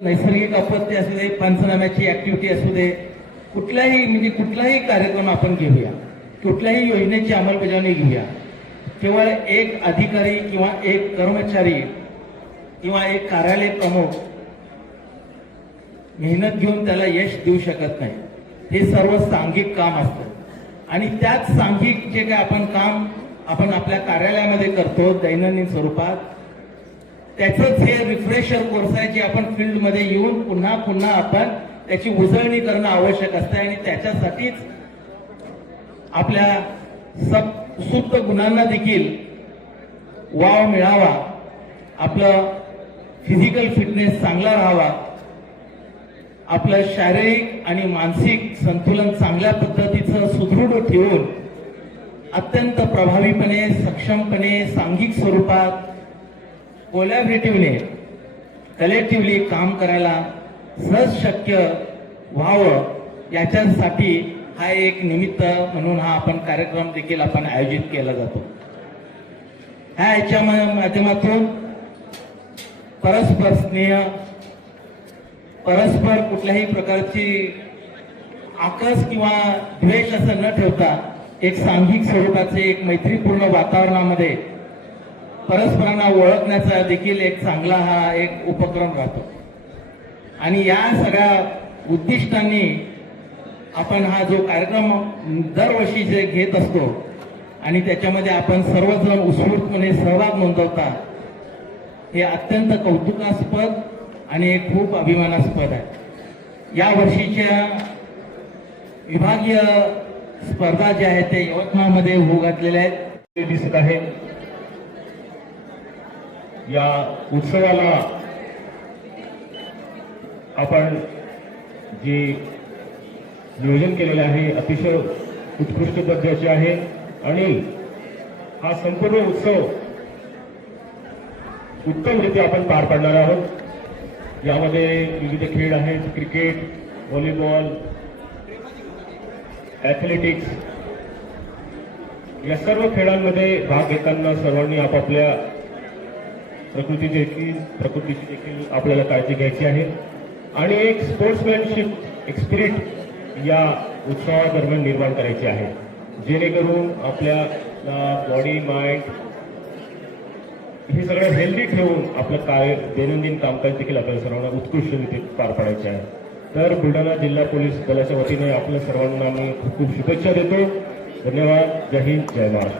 नैसर्गिक आपत्ती असू दे, पंचनाम्याची ऍक्टिव्हिटी असू दे, कुठलाही कार्यक्रम आपण घेऊया, कुठल्याही योजनेची अंमलबजावणी घेऊया, केवळ एक अधिकारी किंवा एक कर्मचारी किंवा एक कार्यालय प्रमुख मेहनत घेऊन त्याला यश देऊ शकत नाही. हे सर्व सांघिक काम असतं आणि त्याच सांघिक जे काय आपण काम आपण आपल्या कार्यालयामध्ये करतो दैनंदिन स्वरूपात, त्याचंच हे रिफ्रेशर कोर्स आहे जे आपण फील्डमध्ये येऊन पुन्हा पुन्हा आपण त्याची उजळणी करणं आवश्यक असते आणि त्याच्यासाठीच आपल्या सुप्त गुणांना देखील वाव मिळावा, आपलं फिजिकल फिटनेस चांगला राहावा, आपलं शारीरिक आणि मानसिक संतुलन चांगल्या पद्धतीचं सुदृढ ठेवून अत्यंत प्रभावीपणे, सक्षमपणे, सांघिक स्वरूपात, कोलॅबरेटिव्हली, कलेक्टिव्हली काम करायला सहज शक्य व्हावं, याच्यासाठी हा एक निमित्त म्हणून हा आपण कार्यक्रम देखील आपण आयोजित केला जातो. ह्याच्या माध्यमातून परस्पर स्नेह, परस्पर कुठल्याही प्रकारची आकस किंवा द्वेष असं न ठेवता एक सांघिक स्वरूपाचे एक मैत्रीपूर्ण वातावरणामध्ये परस्परांना ओळखण्याचा देखील एक चांगला हा एक उपक्रम राहतो. आणि या सगळ्या उद्दिष्टांनी आपण हा जो कार्यक्रम दरवर्षी जे घेत असतो आणि त्याच्यामध्ये आपण सर्वजण उत्स्फूर्तपणे सहभाग नोंदवता, हे अत्यंत कौतुकास्पद आणि खूप अभिमानास्पद आहे. या वर्षीच्या विभागीय स्पर्धा ज्या आहेत ते यवतमाळमध्ये होऊ घातलेल्या आहेत. ते दिसत आहे. या उत्सवाला आपण जे नियोजन केलेलं आहे अतिशय उत्कृष्ट दर्जाचे आहे आणि हा संपूर्ण उत्सव उत्तमरित्या आपण पार पाडणार आहोत. यामध्ये विविध खेळ आहेत, क्रिकेट, व्हॉलीबॉल, ॲथलेटिक्स, या सर्व खेळांमध्ये भाग घेताना सर्वांनी आपापल्या प्रकृतीची देखील आपल्याला काळजी घ्यायची आहे आणि एक स्पोर्ट्समॅनशिप एक स्पिरिट या उत्सवादरम्यान निर्माण करायची आहे, जेणेकरून आपल्या बॉडी, माइंड हे सगळं हेल्दी ठेवून आपलं दैनंदिन कामकाज देखील आपल्याला सर्वांना उत्कृष्टरित्या पार पाडायचे आहे. तर बुलढाणा जिल्हा पोलीस दलाच्या वतीने आपल्या सर्वांना मी खूप खूप शुभेच्छा देतो. धन्यवाद. जय हिंद, जय महाराष्ट्र.